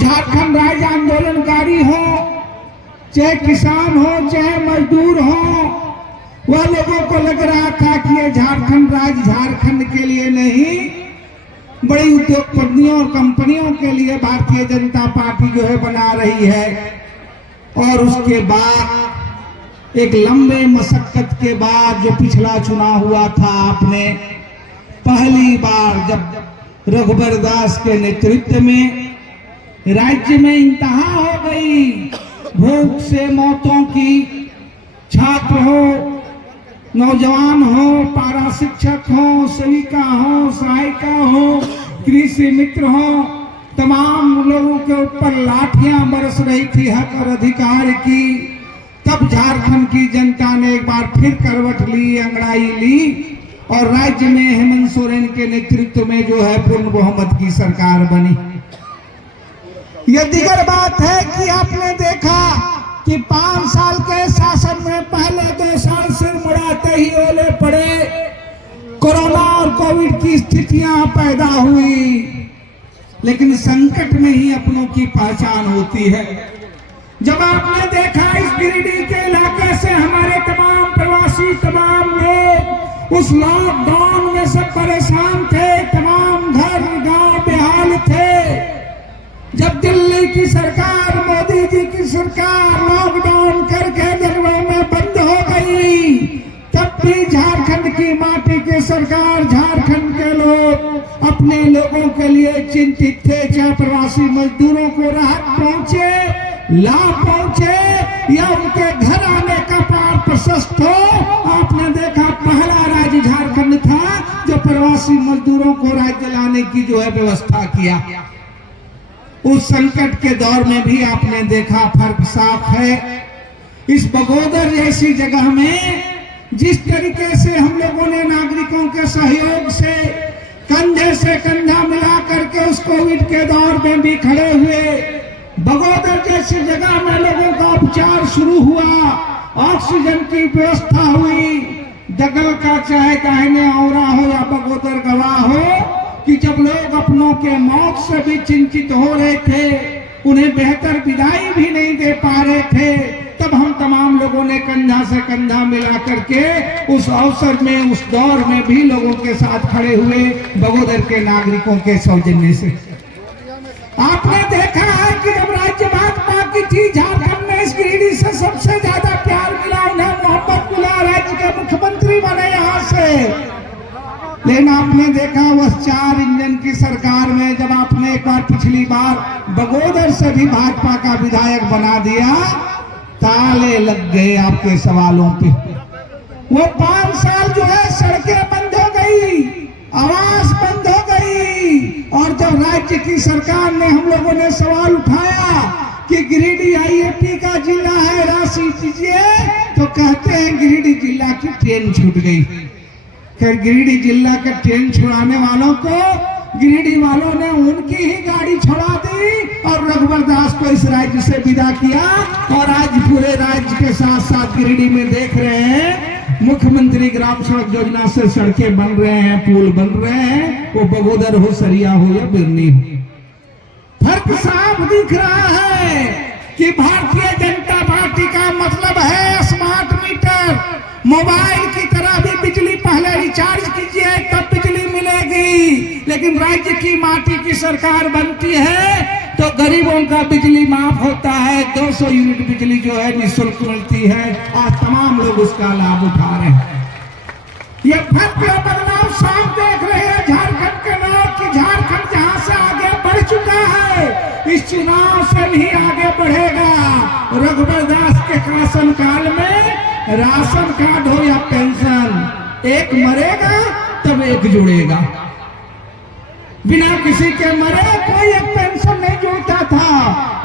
झारखंड राज्य आंदोलनकारी हो, चाहे किसान हो, चाहे मजदूर हो, वह लोगों को लग रहा था कि ये झारखंड राज्य झारखंड के लिए नहीं, बड़ी उद्योगपतियों और कंपनियों के लिए भारतीय जनता पार्टी जो है बना रही है। और उसके बाद एक लंबे मशक्कत के बाद जो पिछला चुनाव हुआ था, आपने पहली बार जब रघुबर दास के नेतृत्व में राज्य में इंतहा हो गई भूख से मौतों की, छात्र हो, नौजवान हो, पारा शिक्षक हो, सेविका हो, सहायिका हो, कृषि मित्र हो, तमाम लोगों के ऊपर लाठियां बरस रही थी हक और अधिकार की, तब झारखंड की जनता ने एक बार फिर करवट ली, अंगड़ाई ली और राज्य में हेमंत सोरेन के नेतृत्व में जो है पूर्ण बहुमत की सरकार बनी। यह दिगर बात है कि आपने देखा कि 5 साल के शासन में पहले 2 साल सिर मुड़ाते ही ओले पड़े, कोरोना और कोविड की स्थितियां पैदा हुई, लेकिन संकट में ही अपनों की पहचान होती है। जब आपने देखा इस गिरिडीह के इलाके से हमारे तमाम प्रवासी, तमाम लोग उस लॉकडाउन में सब परेशान थे, तमाम घर गांव बेहाल थे। जब दिल्ली की सरकार, मोदी जी की सरकार लॉकडाउन करके जंगलों में बंद हो गई, तब भी झारखंड की माटी की सरकार, झारखंड के लोग अपने लोगों के लिए चिंतित थे, चाहे प्रवासी मजदूरों को राहत पहुंचे, लाभ पहुंचे या उनके घर आने का पार प्रशस्त हो। आपने देखा पहला राज्य झारखंड था जो प्रवासी मजदूरों को राज्य लाने की जो है व्यवस्था किया। उस संकट के दौर में भी आपने देखा फर्क साफ है। इस बगोदर जैसी जगह में जिस तरीके से हम लोगों ने नागरिकों के सहयोग से कंधे से कंधा मिला करके उस कोविड के दौर में भी खड़े हुए, बगोदर जैसी जगह में लोगों का उपचार शुरू हुआ, ऑक्सीजन की व्यवस्था हुई, दगल का चाहे दाहिने औरा हो या बगोदर गवाह हो कि जब लोग अपनों के मौत से भी चिंतित हो रहे थे, उन्हें बेहतर विदाई भी नहीं दे पा रहे थे, तब हम तमाम लोगों ने कंधा से कंधा मिला करके उस अवसर में, उस दौर में भी लोगों के साथ खड़े हुए बगोदर के नागरिकों के सौजन्य से। आपने देखा है कि जब राज्य भाजपा की थी, झारखंड में इस गिरिडीह से सबसे ज्यादा प्यार मिला उन्हें, मोहब्बत मिला, राज्य के मुख्यमंत्री बने यहाँ से। लेकिन आपने देखा वह 4 इंजन की सरकार में जब आपने एक बार पिछली बार बगोदर से भी भाजपा का विधायक बना दिया, ताले लग गए आपके सवालों पे। वो 5 साल जो है सड़कें बंद हो गई, आवास बंद हो गई, और जब राज्य की सरकार ने, हम लोगों ने सवाल उठाया कि गिरिडीह आईएपी का जिला है, राशि दीजिए, तो कहते हैं गिरिडीह जिला की ट्रेन छूट गई। खैर, गिरिडीह जिला के ट्रेन छुड़ाने वालों को गिरिडीह वालों ने उनकी ही गाड़ी छुड़ा दी और रघुबर दास को इस राज्य से विदा किया। और आज पूरे राज्य के साथ साथ गिरिडीह में देख रहे हैं मुख्यमंत्री ग्राम सड़क योजना से सड़कें बन रहे हैं, पुल बन रहे हैं, वो बगोदर हो, सरिया हो या बिरनी हो। फर्क साफ दिख रहा है कि भारतीय जनता पार्टी का मतलब है स्मार्ट मीटर, मोबाइल की तरह भी बिजली पहले रिचार्ज कीजिए तब बिजली मिलेगी। लेकिन राज्य की माटी की सरकार बनती है तो गरीबों का बिजली माफ होता है, 200 यूनिट बिजली जो है निःशुल्क मिलती है। आज तमाम लोग उसका लाभ उठा रहे हैं। ये फर्क बदलाव साफ देख रहे हैं झारखंड के लोग कि झारखंड जहां से आगे बढ़ चुका है, इस चुनाव से भी आगे बढ़ेगा। रघुबर दास के शासन काल में राशन कार्ड हो या पेंशन, एक मरेगा तब एक जुड़ेगा, बिना किसी के मरे कोई एक पेंशन नहीं जुड़ता था,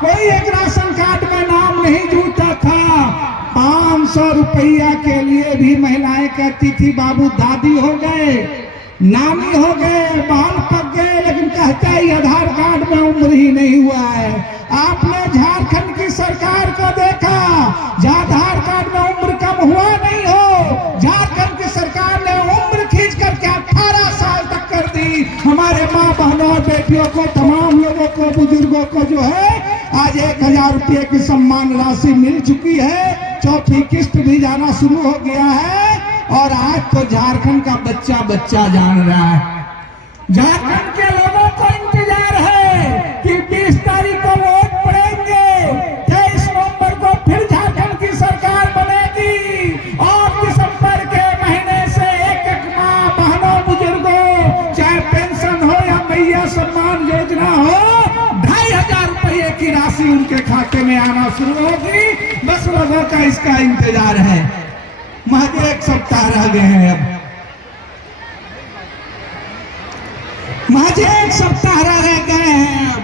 कोई एक राशन कार्ड में नाम नहीं जुड़ता था। 500 रुपया के लिए भी महिलाएं कहती थी बाबू दादी हो गए, नानी हो गए, बाल पक गए, लेकिन कहता है आधार कार्ड में उम्र ही नहीं हुआ है। आपने झारखंड की सरकार को देखा, आधार कार्ड में उम्र कम हुआ नहीं हो, झारखंड की सरकार ने उम्र खींच करके 18 साल तक कर दी। हमारे माँ बहनों और बेटियों को, तमाम लोगों को लोगों बुजुर्गों को जो है आज 1000 रुपये की सम्मान राशि मिल चुकी है। चौथी किस्त भी जाना शुरू हो गया है और आज तो झारखंड का बच्चा बच्चा जान रहा है। झारखंड के लोगों को इंतजार है कि 20 तारीख को वोट पड़ेंगे, 23 नवंबर को फिर झारखंड की सरकार बनेगी और दिसंबर के महीने से एक माँ बहनों बुजुर्गों, चाहे पेंशन हो या मैया सम्मान योजना हो, 2500 रुपये की राशि उनके खाते में आना शुरू होगी। बस लोगों का इसका इंतजार है। महज 1 सप्ताह रह गए हैं, अब महज 1 सप्ताह रह गए हैं। अब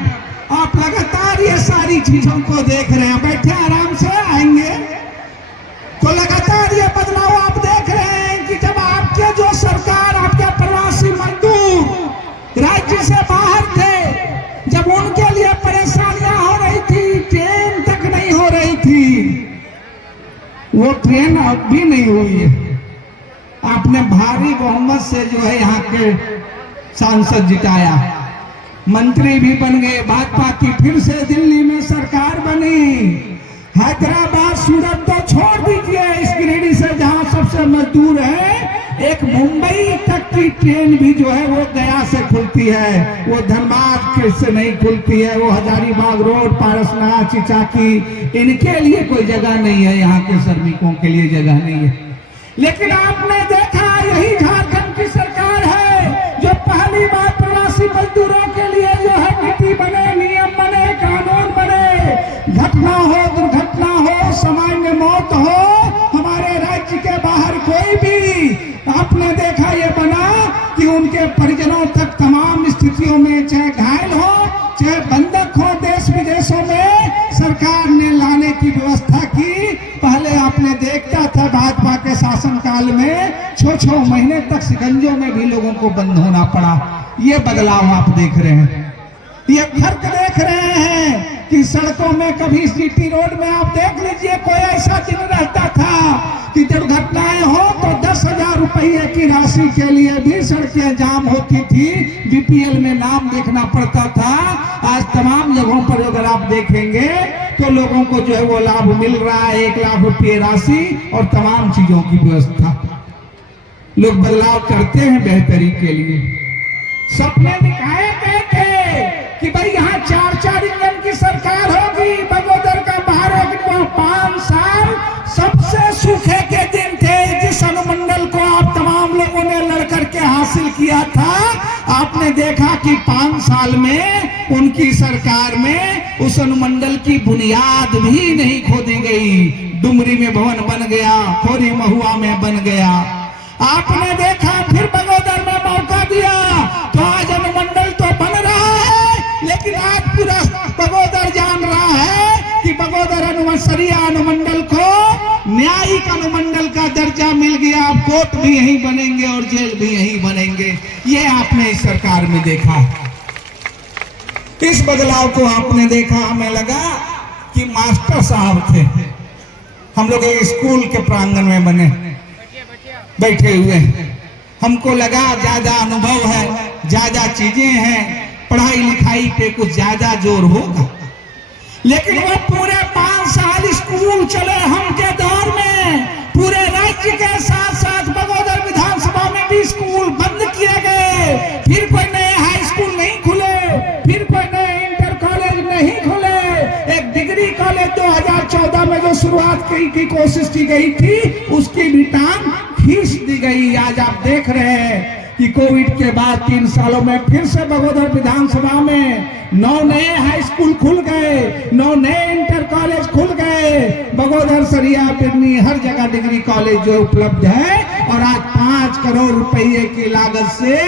आप लगातार ये सारी चीजों को देख रहे हैं, बैठे आराम से आएंगे तो लगातार ये बदलाव आप देख रहे हैं कि जब आपके जो सरकार, आपके प्रवासी मजदूर राज्य से बाहर थे, जब उनके लिए परेशानियां हो रही थी, ट्रेन तक नहीं हो रही थी, वो ट्रेन अब भी नहीं हुई है। आपने भारी बहुमत से जो है यहाँ के सांसद जिताया, मंत्री भी बन गए, भाजपा की फिर से दिल्ली में सरकार बनी। हैदराबाद सूरत तो छोड़ दीजिए, इस गिरिडीह से जहां सबसे मजदूर है, एक मुंबई तक की ट्रेन भी जो है वो गया से खुलती है, वो धनबाद से नहीं खुलती है, वो हजारीबाग रोड, पारसनाथ, चिचाकी, इनके लिए कोई जगह नहीं है, यहाँ के श्रमिकों के लिए जगह नहीं है। लेकिन आपने देखा यही झारखंड की सरकार है जो पहली बार प्रवासी मजदूरों के लिए जो है नीति बने, नियम बने, कानून बने, घटना हो, दुर्घटना हो, सामान्य मौत हो, हमारे राज्य के बाहर कोई भी, आपने देखा ये बना कि उनके परिजनों तक तमाम स्थितियों में, चाहे घायल हो, चाहे बंधक हो, देश विदेशों में सरकार ने लाने की व्यवस्था की। पहले आपने देखता था भाजपा के शासनकाल में 6-6 महीने तक शिकंजों में भी लोगों को बंद होना पड़ा। ये बदलाव आप देख रहे हैं, ये फर्क देख रहे हैं कि सड़कों में कभी सीटी रोड में आप देख लीजिए, कोई ऐसा दिन रहता था कि दुर्घटनाएं हो तो 10,000 रुपये की राशि के लिए भी सड़कें जाम होती थी, बीपीएल में नाम देखना पड़ता था। आज तमाम जगहों पर अगर आप देखेंगे तो लोगों को जो है वो लाभ मिल रहा है, 1 लाख रुपये राशि और तमाम चीजों की व्यवस्था। लोग बदलाव करते हैं बेहतरी के लिए। सपने दिखाए गए थे कि भाई यहाँ 4-4 इंजन की सरकार होगी, बगोदर का बाहर 5 साल सबसे सूखे के दिन थे, जिस अनुमंडल को आप तमाम लोगों ने लड़ करके हासिल किया था। आपने देखा कि 5 साल में उनकी सरकार में उस अनुमंडल की बुनियाद भी नहीं खोदी गई। डुमरी में भवन बन गया, खोरी महुआ में बन गया। आपने देखा फिर बगोदर में मौका दिया तो आज अनुमंडल तो बन रहा है, लेकिन आज पूरा बगोदर जान रहा है कि बगोदर सरिया अनुमंडल को न्यायिक अनुमंडल का दर्जा मिल गया। अब कोर्ट भी यहीं बनेंगे और जेल भी यहीं बनेंगे। ये आपने इस सरकार में देखा। इस बदलाव को आपने देखा। हमें लगा कि मास्टर साहब थे, हम लोग एक स्कूल के प्रांगण में बने बैठे हुए, हमको लगा ज्यादा अनुभव है, ज्यादा चीजें हैं, पढ़ाई लिखाई पे कुछ ज्यादा जोर होगा। लेकिन वो पूरे 5 साल स्कूल चले हम के दौर में, पूरे राज्य के साथ साथ बगोदर विधानसभा में भी स्कूल बंद किए गए। फिर कोई नए हाई स्कूल नहीं खुले, फिर कोई नए इंटर कॉलेज नहीं खुले। एक डिग्री कॉलेज 2014 में जो शुरुआत की कोशिश की गई थी, उसकी भी टांग खींच दी गई। आज आप देख रहे हैं कि कोविड के बाद 3 सालों में फिर से बगोदर विधानसभा में 9 नए हाई स्कूल खुल गए, 9 नए इंटर कॉलेज खुल गए। बगोदर, सरिया, पिरनी, हर जगह डिग्री कॉलेज जो उपलब्ध है। और आज 5 करोड़ रुपए की लागत से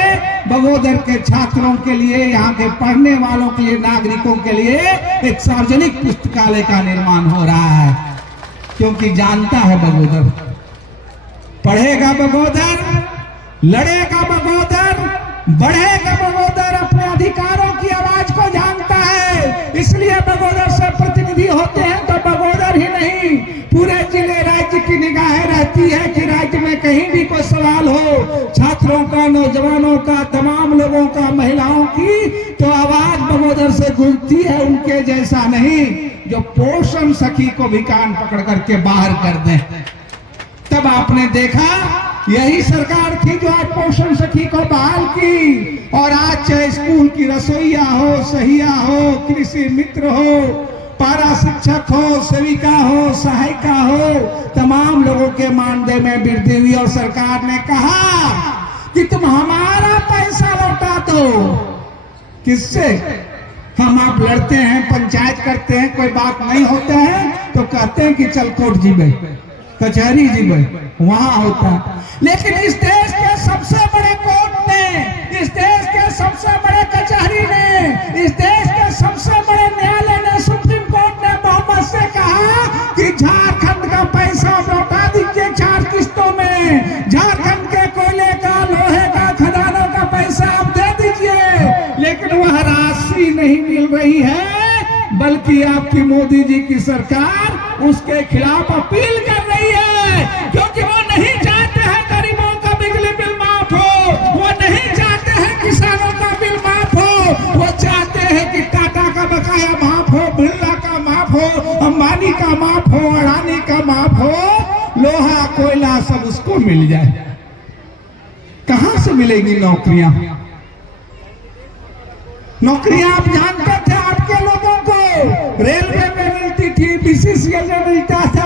बगोदर के छात्रों के लिए, यहाँ के पढ़ने वालों के लिए, नागरिकों के लिए एक सार्वजनिक पुस्तकालय का निर्माण हो रहा है। क्योंकि जानता है बगोदर, पढ़ेगा बगोदर, लड़ेगा बगोदर, बढ़ेगा बगोदर, अपने अधिकारों की आवाज को जानता है। इसलिए बगोदर से प्रतिनिधि होते हैं तो बगोदर ही नहीं, पूरे जिले राज्य की निगाहें रहती है कि राज्य में कहीं भी कोई सवाल हो, छात्रों का, नौजवानों का, तमाम लोगों का, महिलाओं की, तो आवाज बगोदर से गूंजती मोदी है उनके जैसा नहीं जो पोषण सखी को भी कान पकड़ करके बाहर कर दे। तब आपने देखा यही सरकार थी जो आज पोषण सखी को बहाल की, और आज चाहे स्कूल की रसोईया हो, सहिया हो, कृषि मित्र हो, पारा शिक्षक हो, सेविका हो, सहायिका हो, तमाम लोगों के मानदेय में वृद्धि हुई। और सरकार ने कहा कि तुम हमारा पैसा लौटा दो। किससे? हम आप लड़ते हैं, पंचायत करते हैं, कोई बात नहीं होता है तो कहते हैं कि चल कोर्ट जीबे, कचहरी जीबे, वहां होता है। लेकिन इस देश के सबसे बड़े कोर्ट ने, इस देश के सबसे बड़े कचहरी ने, इस देश के सबसे बड़े न्यायालय ने, सुप्रीम कोर्ट ने मोहम्मद से कहा कि झारखंड का पैसा लौटा दीजिए 4 किस्तों में। झारखंड के कोयले का, लोहे का, खदानों का पैसा आप दे दीजिए। लेकिन वह राशि नहीं मिल रही है, बल्कि आपकी मोदी जी की सरकार उसके खिलाफ अपील कर रही है, क्योंकि वो नहीं चाहते हैं गरीबों का बिजली बिल माफ हो, वो नहीं चाहते हैं किसानों का बिल माफ हो, वो चाहते हैं कि टाटा का बकाया माफ हो, बिरला का माफ हो, अंबानी का माफ हो, अडानी का माफ हो, लोहा कोयला सब उसको मिल जाए। कहां से मिलेगी नौकरियां? नौकरियां आप जानते थे आपके लोगों को रेलवे में मिलती थी, बीसीसीएल में मिलता था,